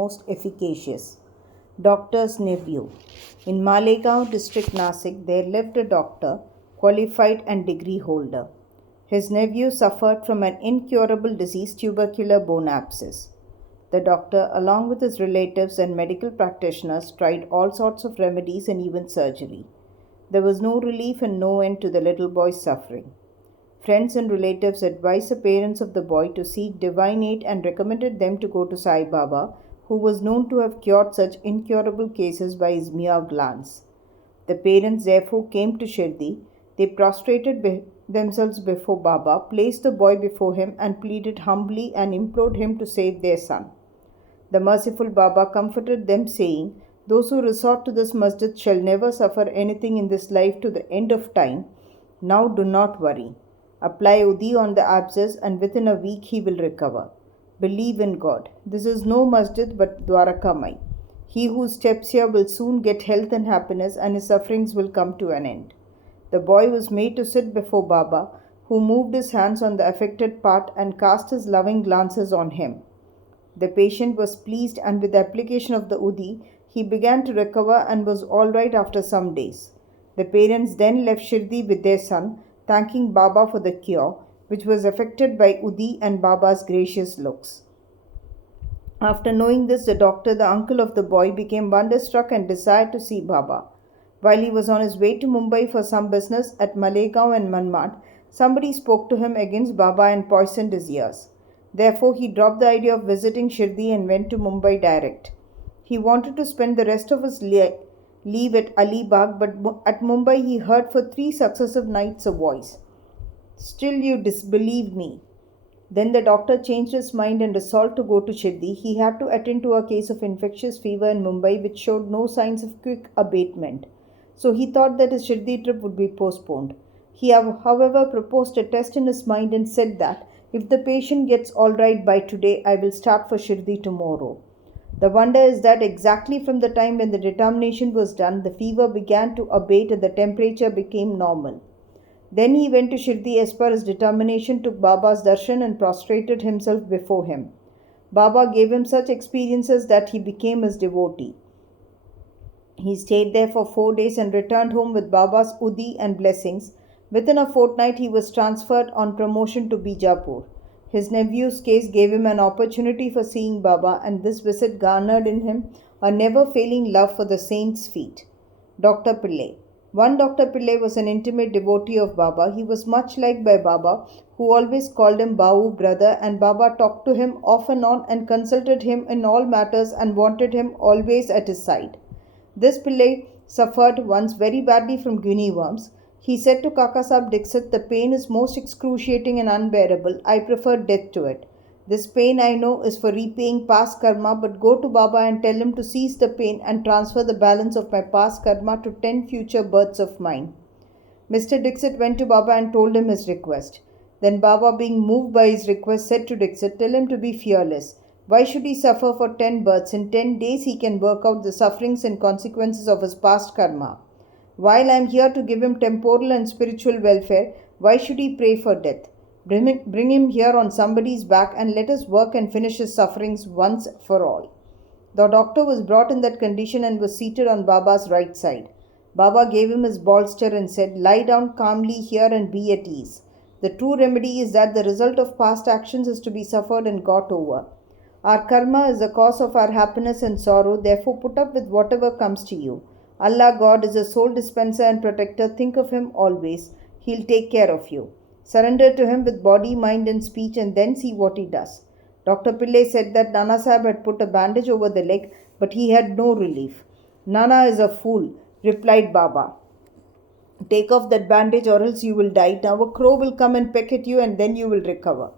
most efficacious. Doctor's nephew. In Malegaon district Nasik, there lived a doctor, qualified and degree holder. His nephew suffered from an incurable disease, tubercular bone abscess. The doctor, along with his relatives and medical practitioners, tried all sorts of remedies and even surgery. There was no relief and no end to the little boy's suffering. Friends and relatives advised the parents of the boy to seek divine aid and recommended them to go to Sai Baba, who was known to have cured such incurable cases by his mere glance. The parents therefore came to Shirdi. They prostrated themselves before Baba, placed the boy before him, and pleaded humbly and implored him to save their son. The merciful Baba comforted them, saying, "Those who resort to this masjid shall never suffer anything in this life to the end of time. Now do not worry. Apply Udi on the abscess, and within a week he will recover. Believe in God. This is no masjid but Dwarakamai. He who steps here will soon get health and happiness, and his sufferings will come to an end." The boy was made to sit before Baba, who moved his hands on the affected part and cast his loving glances on him. The patient was pleased, and with the application of the Udi, he began to recover and was all right after some days. The parents then left Shirdi with their son, thanking Baba for the cure, which was effected by Udi and Baba's gracious looks. After knowing this, the doctor, the uncle of the boy, became wonderstruck and desired to see Baba. While he was on his way to Mumbai for some business at Malegaon and Manmad, somebody spoke to him against Baba and poisoned his ears. Therefore, he dropped the idea of visiting Shirdi and went to Mumbai direct. He wanted to spend the rest of his leave at Alibag, but at Mumbai he heard for 3 successive nights a voice. "Still you disbelieve me." Then the doctor changed his mind and resolved to go to Shirdi. He had to attend to a case of infectious fever in Mumbai which showed no signs of quick abatement. So he thought that his Shirdi trip would be postponed. He, however, proposed a test in his mind and said that if the patient gets all right by today, I will start for Shirdi tomorrow. The wonder is that exactly from the time when the determination was done, the fever began to abate and the temperature became normal. Then he went to Shirdi as per his determination, took Baba's darshan and prostrated himself before him. Baba gave him such experiences that he became his devotee. He stayed there for 4 days and returned home with Baba's Udi and blessings. Within a fortnight, he was transferred on promotion to Bijapur. His nephew's case gave him an opportunity for seeing Baba, and this visit garnered in him a never failing love for the saint's feet. Dr. Pillai. One Dr. Pillai was an intimate devotee of Baba. He was much liked by Baba, who always called him Babu, brother, and Baba talked to him off and on and consulted him in all matters and wanted him always at his side. This Pillai suffered once very badly from guinea worms. He said to Kakasab Dixit, "The pain is most excruciating and unbearable. I prefer death to it. This pain I know is for repaying past karma, but go to Baba and tell him to cease the pain and transfer the balance of my past karma to 10 future births of mine." Mr. Dixit went to Baba and told him his request. Then Baba, being moved by his request, said to Dixit, "Tell him to be fearless. Why should he suffer for 10 births? In 10 days he can work out the sufferings and consequences of his past karma. While I am here to give him temporal and spiritual welfare, why should he pray for death? Bring him here on somebody's back and let us work and finish his sufferings once for all." The doctor was brought in that condition and was seated on Baba's right side. Baba gave him his bolster and said, "Lie down calmly here and be at ease. The true remedy is that the result of past actions is to be suffered and got over. Our karma is the cause of our happiness and sorrow, therefore put up with whatever comes to you. Allah God is a sole dispenser and protector. Think of Him always. He'll take care of you. Surrender to Him with body, mind and speech and then see what He does." Dr. Pillai said that Nana Sahib had put a bandage over the leg, but he had no relief. "Nana is a fool," replied Baba. "Take off that bandage or else you will die. Now a crow will come and peck at you and then you will recover."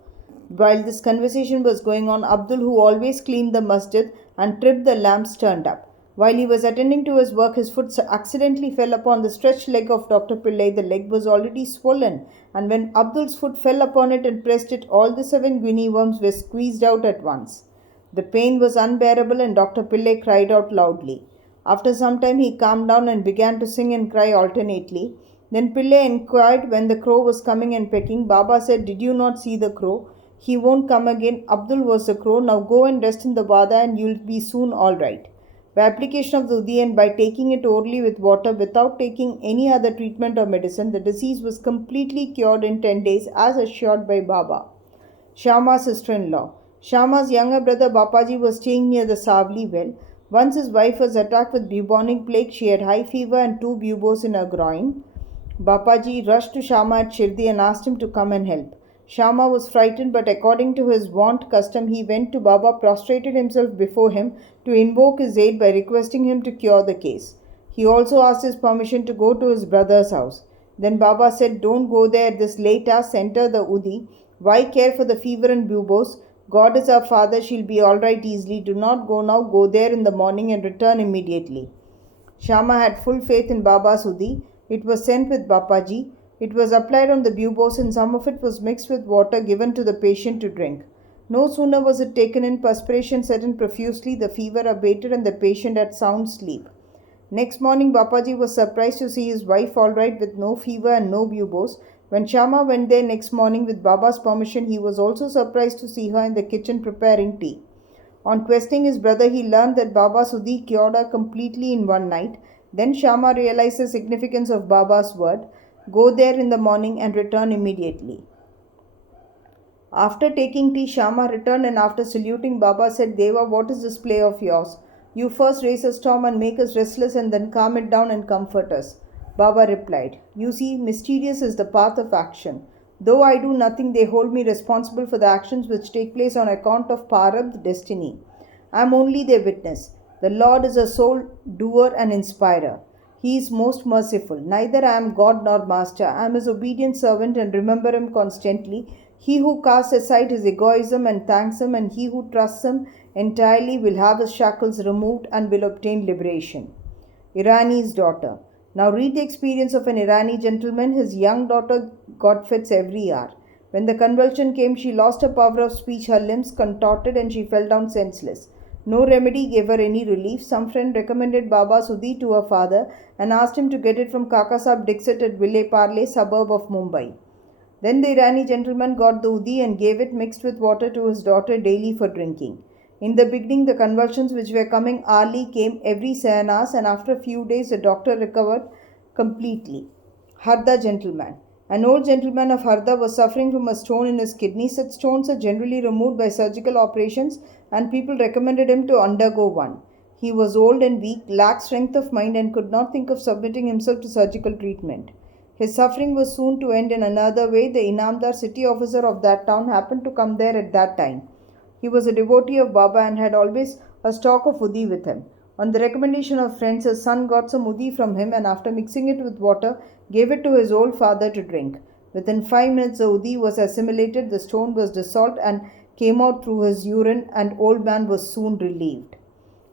While this conversation was going on, Abdul, who always cleaned the masjid and tripped the lamps, turned up. While he was attending to his work, his foot accidentally fell upon the stretched leg of Dr. Pillai. The leg was already swollen, and when Abdul's foot fell upon it and pressed it, all the 7 guinea worms were squeezed out at once. The pain was unbearable, and Dr. Pillai cried out loudly. After some time, he calmed down and began to sing and cry alternately. Then Pillai inquired when the crow was coming and pecking. Baba said, "Did you not see the crow? He won't come again. Abdul was the crow. Now go and rest in the Wada and you'll be soon all right. By application of the Udi and by taking it orally with water without taking any other treatment or medicine, the disease was completely cured in 10 days as assured by Baba. Shama's sister-in-law. Shama's younger brother Bapaji was staying near the Savli well. Once his wife was attacked with bubonic plague. She had high fever and 2 buboes in her groin. Bapaji rushed to Shama at Shirdi and asked him to come and help. Shama was frightened, but according to his wont custom, he went to Baba, prostrated himself before him to invoke his aid by requesting him to cure the case. He also asked his permission to go to his brother's house. Then Baba said, "Don't go there at this late hour, enter the Udi. Why care for the fever and buboes? God is our father, she'll be all right easily. Do not go now, go there in the morning and return immediately." Shama had full faith in Baba's Udi. It was sent with Bapaji. It was applied on the buboes and some of it was mixed with water given to the patient to drink. No sooner was it taken in, perspiration set in profusely, the fever abated and the patient had sound sleep. Next morning, Bapaji was surprised to see his wife all right with no fever and no buboes. When Shama went there next morning with Baba's permission, he was also surprised to see her in the kitchen preparing tea. On questioning his brother, he learned that Baba Sudi cured her completely in one night. Then Shama realized the significance of Baba's word, "Go there in the morning and return immediately." After taking tea, Shama returned and after saluting Baba said, "Deva, what is this play of yours? You first raise a storm and make us restless and then calm it down and comfort us." Baba replied, "You see, mysterious is the path of action. Though I do nothing, they hold me responsible for the actions which take place on account of Parabdh destiny. I am only their witness. The Lord is a sole doer and inspirer. He is most merciful. Neither I am God nor master. I am his obedient servant and remember him constantly. He who casts aside his egoism and thanks him, and he who trusts him entirely will have his shackles removed and will obtain liberation." Irani's daughter. Now read the experience of an Irani gentleman. His young daughter got fits every hour. When the convulsion came, she lost her power of speech, her limbs contorted, and she fell down senseless. No remedy gave her any relief. Some friend recommended Baba Sudi to her father and asked him to get it from Kakasab Dixit at Ville Parle, suburb of Mumbai. Then the Irani gentleman got the Udi and gave it mixed with water to his daughter daily for drinking. In the beginning, the convulsions which were coming hourly came every 7 hours, and after a few days the doctor recovered completely. Harda gentleman. An old gentleman of Harda was suffering from a stone in his kidney. Such stones are generally removed by surgical operations, and people recommended him to undergo one. He was old and weak, lacked strength of mind, and could not think of submitting himself to surgical treatment. His suffering was soon to end in another way. The Inamdar city officer of that town happened to come there at that time. He was a devotee of Baba and had always a stock of Udi with him. On the recommendation of friends, his son got some Udi from him and after mixing it with water, gave it to his old father to drink. Within 5 minutes, the Udi was assimilated, the stone was dissolved and came out through his urine, and old man was soon relieved.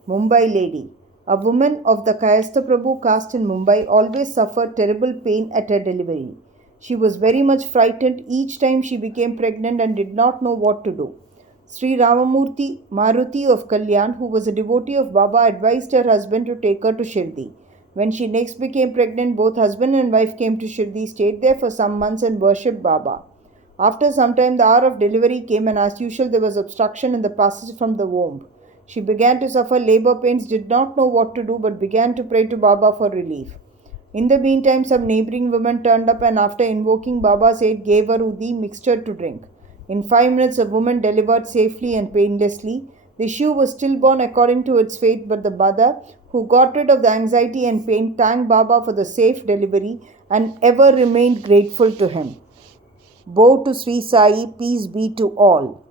Mumbai lady. A woman of the Kayastha Prabhu caste in Mumbai always suffered terrible pain at her delivery. She was very much frightened each time she became pregnant and did not know what to do. Sri Ramamurthy Maruti of Kalyan, who was a devotee of Baba, advised her husband to take her to Shirdi. When she next became pregnant, both husband and wife came to Shirdi, stayed there for some months and worshipped Baba. After some time, the hour of delivery came and as usual there was obstruction in the passage from the womb. She began to suffer labor pains, did not know what to do, but began to pray to Baba for relief. In the meantime, some neighboring women turned up and after invoking Baba's aid, gave her Udi mixture to drink. In 5 minutes, the woman delivered safely and painlessly. The Shiv was stillborn according to its fate, but the mother, who got rid of the anxiety and pain, thanked Baba for the safe delivery and ever remained grateful to him. Bow to Sri Sai, peace be to all.